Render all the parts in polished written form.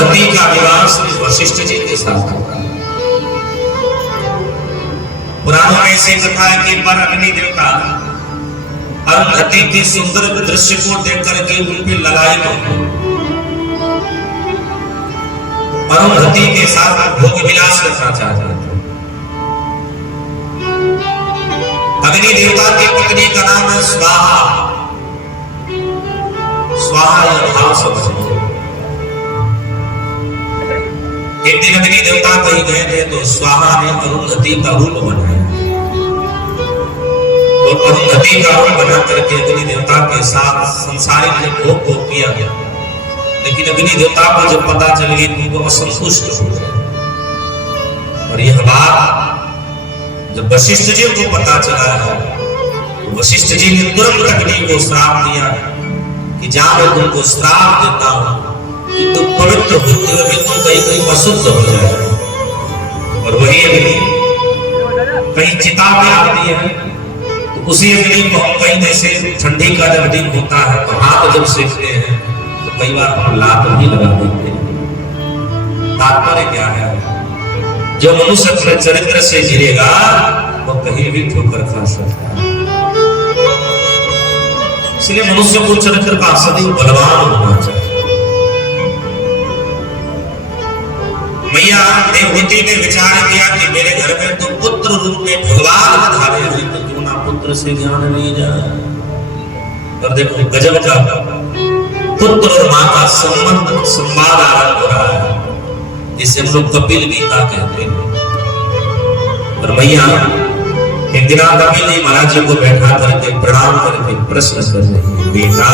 अरुंधति का विवाह श्री वशिष्ठ जी के साथ होगा। पुराणों में से कथा है कि पर अग्नि देवता अरुंधति के सुंदर दृश्य को देख करके उन पे लड़ाई करते, अरुंधति के साथ भोग विलास करना चाहते हैं। अग्नि देवता की पत्नी का नाम है स्वाहा। स्वाहा यह भाव समझ। एक दिन अग्नि देवता कहीं गए थे तो स्वाहा ने अरुंधति का रूप बनाया और अरुंधति का रूप बना करके अग्नि देवता के साथ संसारिक भोग को किया गया। लेकिन अग्नि देवता को जब पता चल गई तो वो असंतुष्ट हो गए और यह बात जब वशिष्ठ जी को पता चला है तो वशिष्ठ जी ने तुरंत अग्नि को श्राप दिया कि जा मैं तुमको श्राप देता हूं कि तुम पवित्र होते हुए भी तुम कहीं कहीं अशुद्ध हो जाए। और वही अग्नि कहीं चिता में आती है तो उसी अग्नि को हम कहीं जैसे ठंडी का जब दिन होता है तो हाथ जब सेकते हैं तो कई बार हम लात भी लगा देते हैं। तात्पर्य क्या है? जो मनुष्य अपने चरित्र से गिरेगा वो कहीं भी ठोकर खा सकता है। इसलिए मनुष्य को चरित्र का सदैव बलवान होना चाहिए। मैया देवहूति ने विचार किया कि मेरे घर में तो पुत्र रूप में भगवान पधारे हैं तो क्यों ना पुत्र से ज्ञान नहीं जाए। और देखो गजब का पुत्र और मां का संवाद आरंभ हो रहा है जिसे हम लोग कपिल गीता कहते हैं। और मैया एक दिन कपिल जी महाराज जी को बैठा करके प्रणाम करके प्रश्न कर रही है, बेटा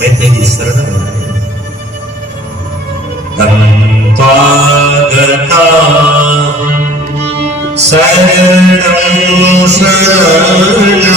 मैं तेरी शरण में तंपागता शरणं शरणं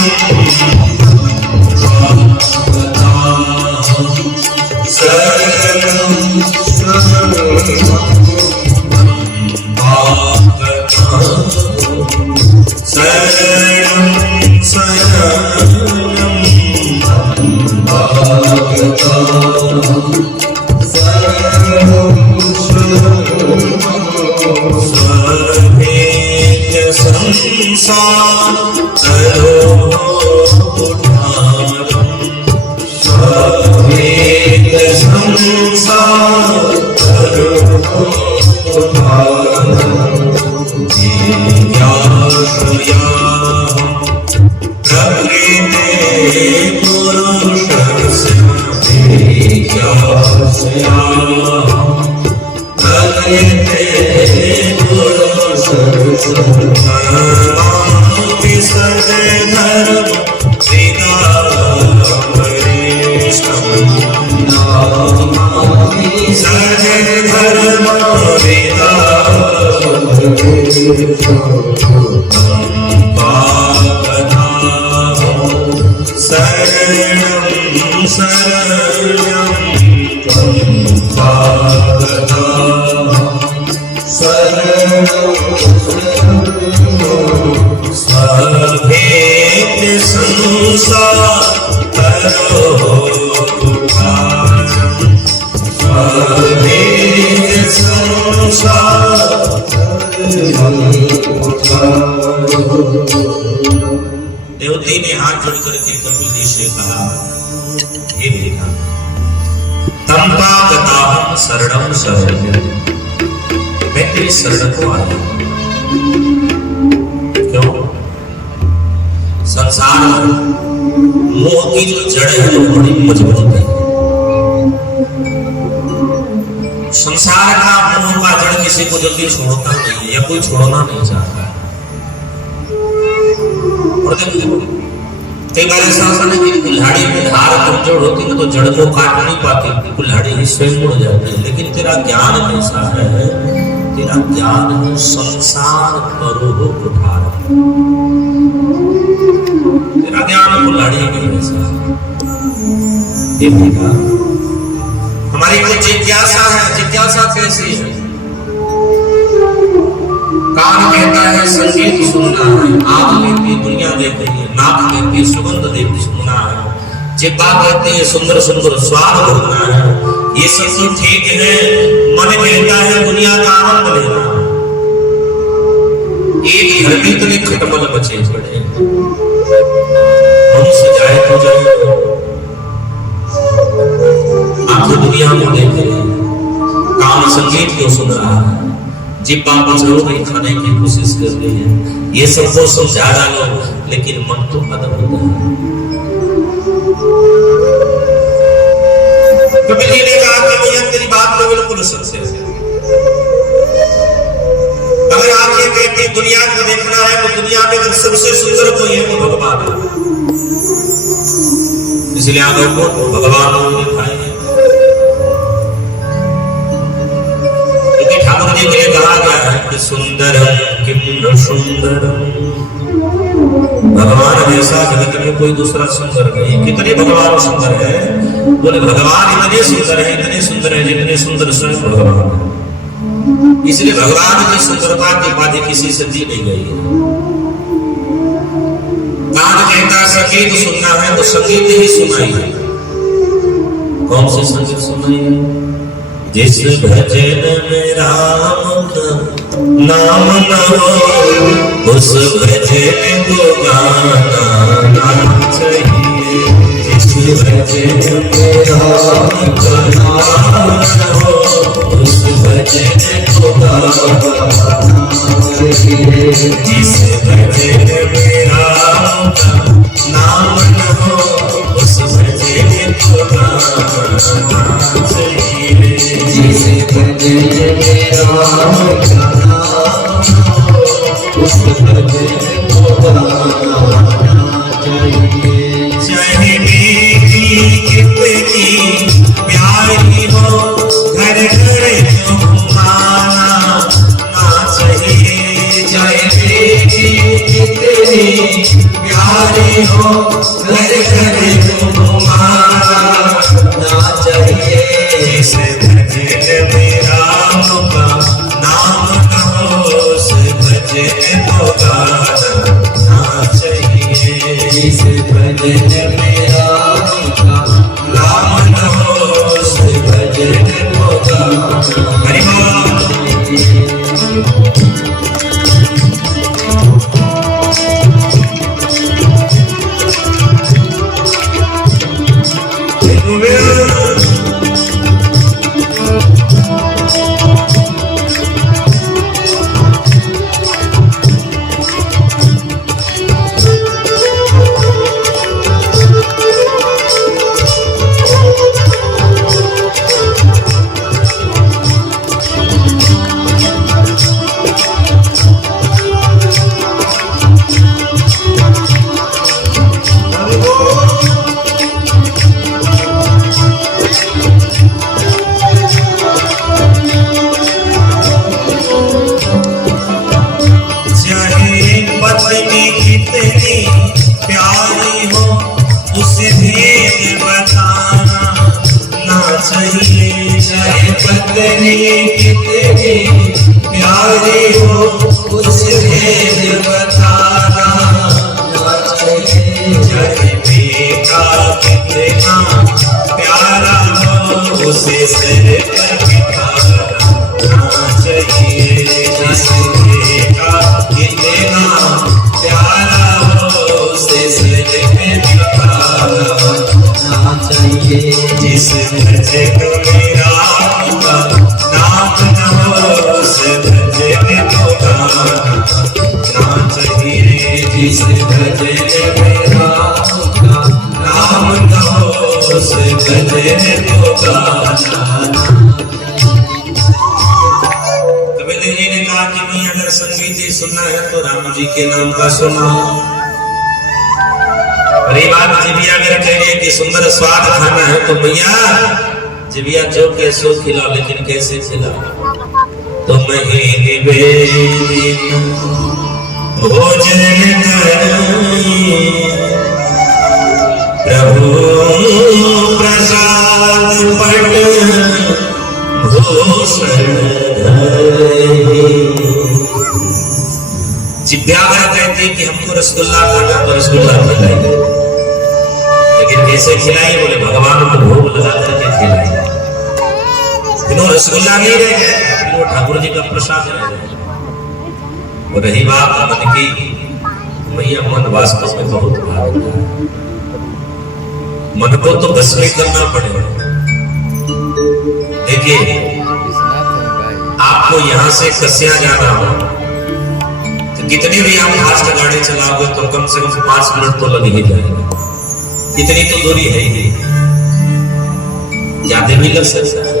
देवती ने हाथ जोड़ करके कपिल जी से कहा, हे बेटा तंपागताहं शरणं शरणं, मैं तेरी शरण को आया। क्यों? संसार मोह की जो जड़ है वो बड़ी मजबूत है। संसार का मोह का जड़ किसी को जल्दी छोड़ता नहीं है या कोई छोड़ना नहीं चाहता। और देखो कई बार ऐसा होता है कि कुल्हाड़ी में धार कमजोर होती है तो जड़ को काट नहीं पाती, कुल्हाड़ी ही स्वयं मुड़ जाती है। लेकिन तेरा ज्ञान कैसा है? तेरा ज्ञान है संसार करो कुठार। तेरा ज्ञान कुल्हाड़ी नहीं वैसा। ये बेटा हमारी जो जिज्ञासा है, जिज्ञासा कैसी है? कान कहता है संगीत सुनना है, आंख कहती है दुनिया देख रही है, नाक कहती है सुगंध सुनना है, जिह्वा कहती है सुंदर सुंदर स्वाद भोगना है, ये सब तो ठीक है, मन कहता है दुनिया का आनंद लेना। एक घर में इतने खटमल बचे पड़े, हम सजाए तो जाए, आंखें दुनिया को देख रही, कान संगीत को सुन रहा है, जिब्बा मजरूर खाने की कोशिश कर रही है। ये सब तो समझा डालो, लेकिन मन तो खत्म होता है। कपिल जी ने कहा कि भैया तेरी बात तो बिल्कुल सच है, अगर आंखें कहती दुनिया को देखना है तो दुनिया में अगर सबसे सुंदर कोई है वो भगवान है, इसलिए आगे को भगवान को दिखाएंगे। क्योंकि ठाकुर जी के लिए कहा गया है कि सुंदरम किम न सुंदरम, भगवान जैसा जगत में कोई दूसरा सुंदर नहीं। कितने भगवान सुंदर है, बोले भगवान इतने सुंदर है, इतने सुंदर है जितने सुंदर स्वयं भगवान है। इसलिए भगवान की सुंदरता की बात किसी से दी नहीं गई है। कान कहता संगीत सुनना है तो संगीत ही सुनाई है। कौन से संगीत सुनाई है? जिस भजन में राम का नाम न हो, उस भजन को गाना चाहिए। जिस भजन में राम का नाम न हो, उस भजन को गाना चाहिए। जिस भजन में राम का नाम न हो, उस भजन को गाना चाहिए। जिस भजन में राम का नाम हो, उस भजन को गाना चाहिए। चाहे बेटी कितनी प्यारी हो, घर घर क्यों घुमाना ना चाहिए। चाहे बेटी कितनी प्यारी हो, घर घर क्यों घुमाना ना चाहिए। जिस भजन में राम का नाम न हो, उस भजन को गाना ना चाहिए। जिस भजन में राम का नाम न हो, उस भजन को गाना चाहिए। पत्नी कितनी प्यारी हो, उस भेद बताना ना चाहिए। चाहे बेटा कितना प्यारा हो, उसे सिर पर बिठाना ना चाहिए। जिस बेटा कितना प्यारा हो, उसे सिर पे बिठाना ना चाहिए। जिस भजन में राम का नाम न हो, उस भजन को गाना ना चाहिए। जिस भजन में राम का नाम न हो, उस भजन को गाना। कबीर जी ने कहा कि नहीं, अगर संगीत ही सुनना है तो राम जी के नाम का सुनो। अरे बात जिबिया अगर कह रही है कि सुंदर स्वाद खाना है तो भैया जिबिया जो के सो खिलाओ, लेकिन कैसे खिलाओ? तो महीने बेदिन भोजन कराई, प्रभु प्रसाद पट भूषण जिब्या अगर कहती कि हमको रसगुल्ला खाना तो रसगुल्ला खिलाएंगे, लेकिन कैसे खिलाएंगे? बोले भगवान को भोग लगा करके खिलाएंगे। वो रसगुल्ला नहीं रह गया, वो ठाकुर जी का प्रसाद रह गया। और रही बात मन की, मैया मन वास्तव में बहुत भागता है, मन को तो बस में करना पड़ेगा। देखिए आपको यहां से कसिया जाना हो तो कितने भी आप फास्ट गाड़ी चलाओगे तो कम से कम 5 मिनट तो लग ही जाएगा, इतनी तो दूरी है ही, ज्यादा भी लग सकता है।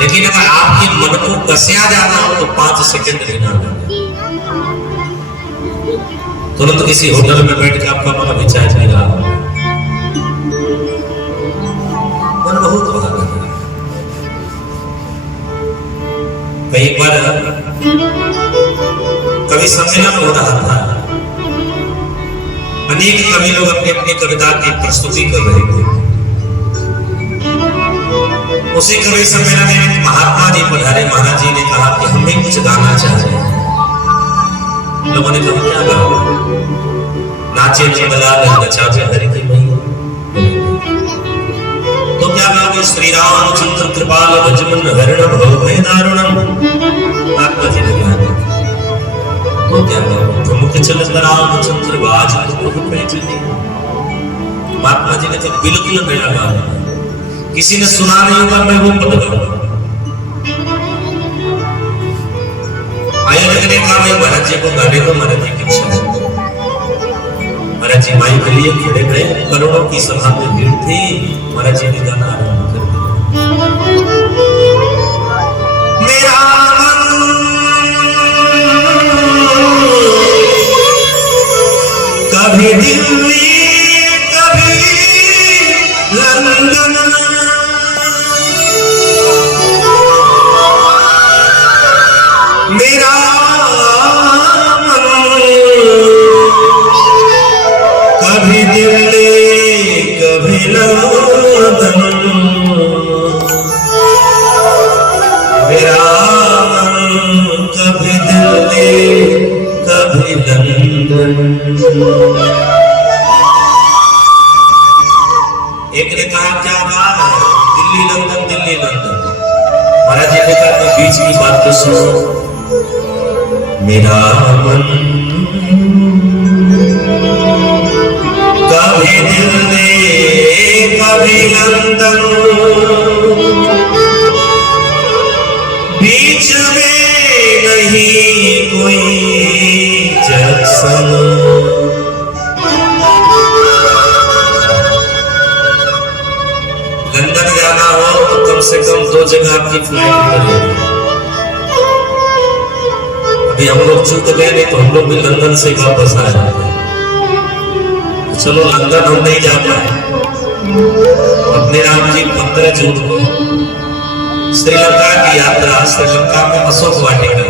लेकिन अगर आपके मन को कसिया जाना हो तो 5 सेकंड लेना होगा। तुरंत किसी होटल में बैठ के आपका मन अभी चाय पी रहा हो, मन बहुत भागा है। कई बार कवि सम्मेलन हो रहा था, अनेक कवि लोग अपनी अपनी कविता की प्रस्तुति कर रहे थे। उसी कवि सम्मेलन में महात्मा जी पधारे, महाराज जी ने कहा कि हम भी कुछ गाना चाह रहे हैं। लोगों ने कहा क्या गाओ? नाचे चिमला नचावे हरि की मैया। तो क्या गाओगे? श्री रामचंद्र कृपाल भजमन हरण भव भय दारुणम। महात्मा जी ने कहा तो क्या गाओगे? प्रमुख चलत रामचंद्र बाज प्रभु पे चली। महात्मा जी ने कहा बिल्कुल मेरा गाना, किसी ने सुना नहीं होगा, मैं वो पद गाऊंगा। आयोजक ने कहा मैं महाराज जी को गाने को, महाराज जी की इच्छा है। महाराज जी माई के लिए खड़े गए, करोड़ों की सभा में भीड़ थी, महाराज जी ने गाना आरंभ कर दिया। मेरा कभी दिल्ली कभी लंदन, मेरा मन कभी दिल्ली कभी लंदन, मेरा मन कभी दिल्ली कभी लंदन। एक ने कहा क्या बात है, दिल्ली लंदन दिल्ली लंदन। महाराज जी ने कहा कि बीच की बात तो सुनो। मेरा मन कभी दिल्ली कभी लंदन, बीच में नहीं कोई जंक्शन। लंदन जाना हो तो कम से कम 2 जगह आपकी फ्लाइट मिलेगी। अभी हम लोग चूक गए, नहीं तो हम लोग भी लंदन से वापस आ जाते। चलो लंदन हम नहीं जा पाए। अपने राम जी 15 जून को श्रीलंका की यात्रा, श्रीलंका में अशोक वाटिका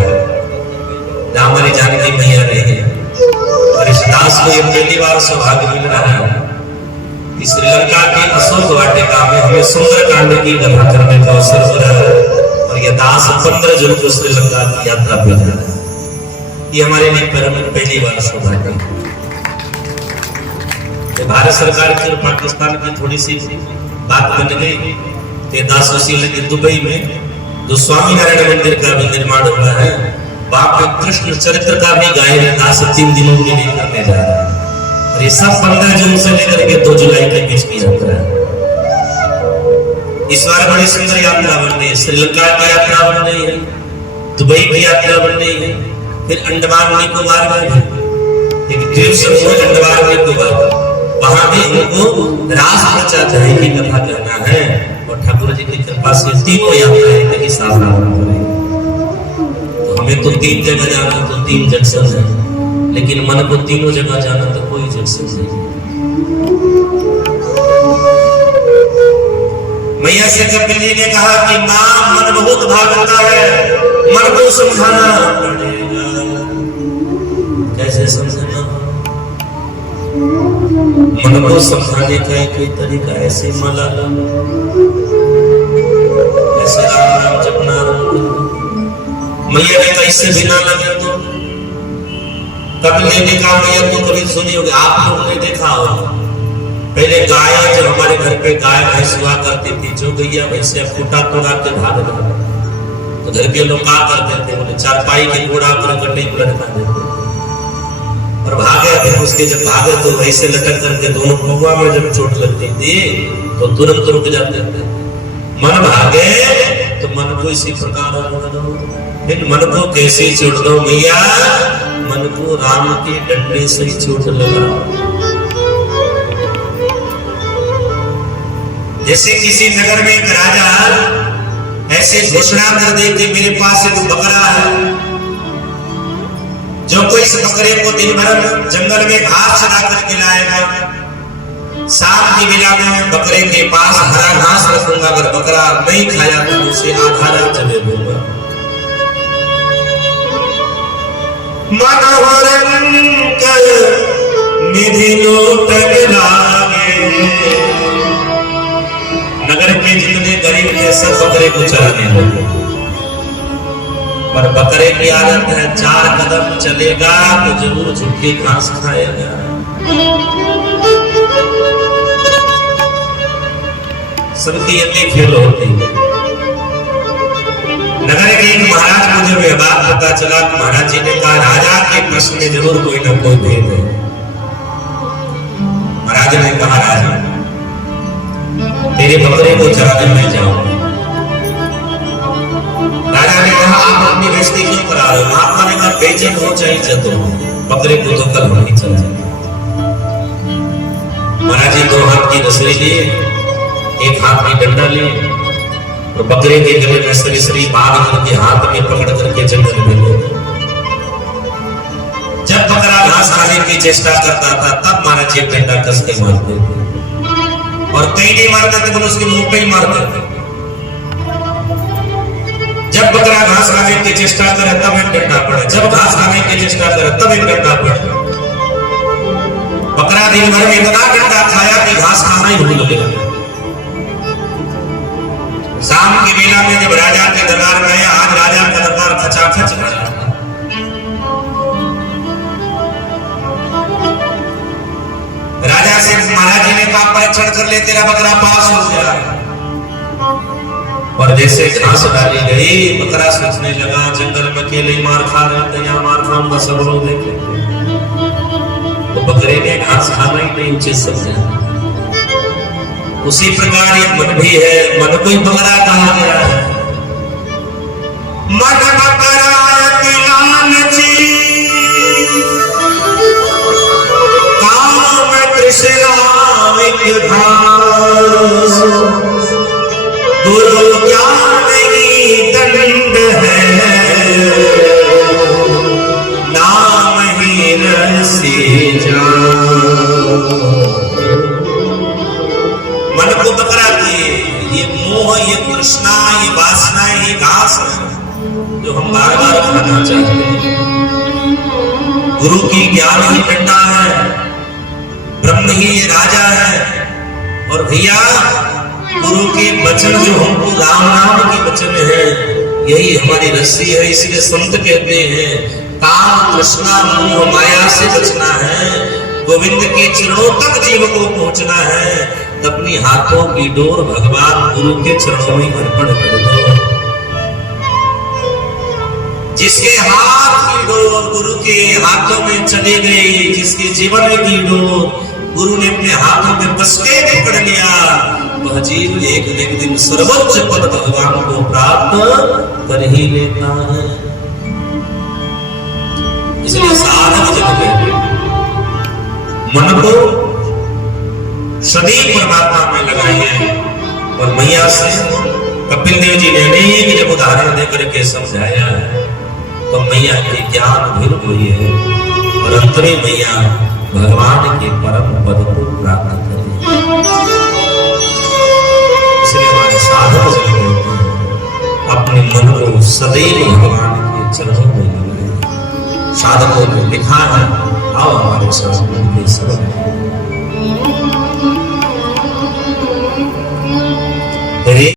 जहां हमारी जानकी मैया रही है, और इस दास को ये पहली बार सौभाग्य मिल रहा है कि श्रीलंका की अशोक वाटिका में हमें सुंदरकांड की कथा करने का अवसर हो रहा है। और यह दास 15 जून को श्रीलंका की यात्रा पर जा रहा है। ये हमारे लिए पहली बार सौभाग्य है। भारत सरकार की और पाकिस्तान की थोड़ी सी बात बन गई। ये दास उसी लगे दुबई में जो स्वामी नारायण मंदिर का भी निर्माण हुआ है, वहां पे कृष्ण चरित्र का भी गायन दास 3 दिनों के लिए करने जा रहा है। और ये सब 15 जून से लेकर के 2 जुलाई के बीच की यात्रा है। इस बार बड़ी सुंदर यात्रा बन रही है। श्रीलंका की यात्रा बन रही है, दुबई की यात्रा बन रही है, फिर अंडमान निकोबार में एक द्वीप समूह अंडमान निकोबार, वहां भी उनको रास प्रचा जाए की कथा कहना है। और ठाकुर जी की कृपा से 3 यात्राएं कहीं साफ हो रही। तो हमें तो 3 जगह जाना तो 3 जंक्शन है, लेकिन मन को तीनों जगह जाना तो कोई जंक्शन नहीं। मैया से कपिल जी ने कहा कि मां मन बहुत भागता है, मन को समझाना पड़ेगा। कैसे समझाना? मन को समझाने का कोई तरीका ऐसे माला ऐसे राम राम जपना। मैया ने कहा इससे बिना लगे तो कपिल ने कहा मैया तो कभी सुनी होगी, आप लोगों ने देखा होगा पहले गाय, जब हमारे घर पे गाय भैंस हुआ करती थी, जो गैया भैंसे खूटा तोड़ा के भाग गए तो घर के लोग क्या करते थे, बोले चारपाई के घोड़ा पर गड्ढे पर लटका देते और भागे। फिर उसके जब भागे तो वैसे लटक करके दोनों पौवा में जब चोट लगती थी तो तुरंत रुक जाते थे। मन भागे तो मन को इसी प्रकार फिर मन को कैसे चोट दो भैया, मन को राम के डंडे से चोट लगा। जैसे किसी नगर में एक राजा ऐसे घोषणा कर दे कि मेरे पास एक बकरा है, जो कोई इस बकरे को दिन भर जंगल में घास चरा करके लाएगा, शाम की बेला में बकरे के पास हरा घास रखूंगा, अगर बकरा नहीं खाया तो उसे आधा रात चले दूंगा। मनोहरन कर निधि लोटन लागे, नगर के जितने गरीब थे सब बकरे को चराने लगे। पर बकरे की आदत है 4 कदम चलेगा तो जरूर झुके घास खाएगा। सबकी यही खेल होती है। नगर के एक महाराज को जब यह बात पता चला तो महाराज जी ने कहा, राजा के प्रश्न में जरूर कोई ना कोई भेद है। महाराज ने कहा, राजा तेरे बकरे को चराने में जाऊंगा। राजा ने कहा, आप अपनी बेइज्जती क्यों करा रहे हो? आप माने का बेइज्जत हो चाहे इज्जत हो, बकरे को तो कल वहीं चल जाए। महाराज जी 2 हाथ की रस्सी लिए, 1 हाथ में डंडा लिए और बकरे के गले में सरी बांध करके हाथ में पकड़ करके जंगल में ले गए। जब बकरा घास खाने की चेष्टा करता था तब महाराज जी डंडा कस के मारते थे और कहीं नहीं मारते थे, बोले उसके मुंह पे ही मारते थे। जब बकरा घास खाने की चेष्टा करे तब एक डंडा पड़े, जब घास खाने की चेष्टा करे तब एक डंडा पड़े। बकरा दिन भर में इतना डंडा खाया कि घास खाना ही भूल गया। शाम की बेला में जब राजा के दरबार में, आज राजा का दरबार खचाखच भरा, राजा से महाराज जी ने कहा, परीक्षण कर ले, तेरा बकरा पास हो गया। और जैसे घास डाली गई, बकरा सोचने लगा जंगल में अकेले मार खा रहे थे, यहाँ मार खाऊंगा सब लोग देखे। तो बकरे ने घास खाना ही नहीं उचित समझा। उसी प्रकार ये मन भी है, मन को ही बकरा कहा गया है। मन बकरा लालची, काम तृष्णा विघास, गुरु ज्ञान ही दंड है, नाम ही रसी जा। मन को बकरा की ये मोह, ये तृष्णा, ये वासना, ये घास है जो हम बार बार खाना चाहते हैं। गुरु की ज्ञान ही डंडा है, ब्रह्म ही ये राजा है। और भैया गुरु के वचन जो हमको राम नाम के वचन है, यही हमारी रस्सी है। इसलिए संत कहते हैं, काम तृष्णा मोह माया से बचना है, गोविंद के चरणों तक जीव को पहुंचना है, तो अपनी हाथों की डोर भगवान गुरु के चरणों में अर्पण कर दो। जिसके हाथ की डोर गुरु के हाथों में चली गई, जिसके जीवन की डोर गुरु ने अपने हाथों में कस के पकड़ लिया, वह जीव एक न एक दिन सर्वोच्च पद भगवान को प्राप्त कर ही लेता है। इसलिए साधक जन में मन को सदैव परमात्मा में लगाइए। और मैया से कपिल देव जी ने अनेक जब उदाहरण देकर के समझाया है, तो मैया के ज्ञान भिन्न हुई है और अंत में मैया भगवान के परम पद को प्राप्त करें। इसलिए हमारे साधक जन कहते हैं, अपने मन को सदैव भगवान के चरणों में लगाएं। साधकों ने लिखा है, आओ हमारे साथ मिलकर सब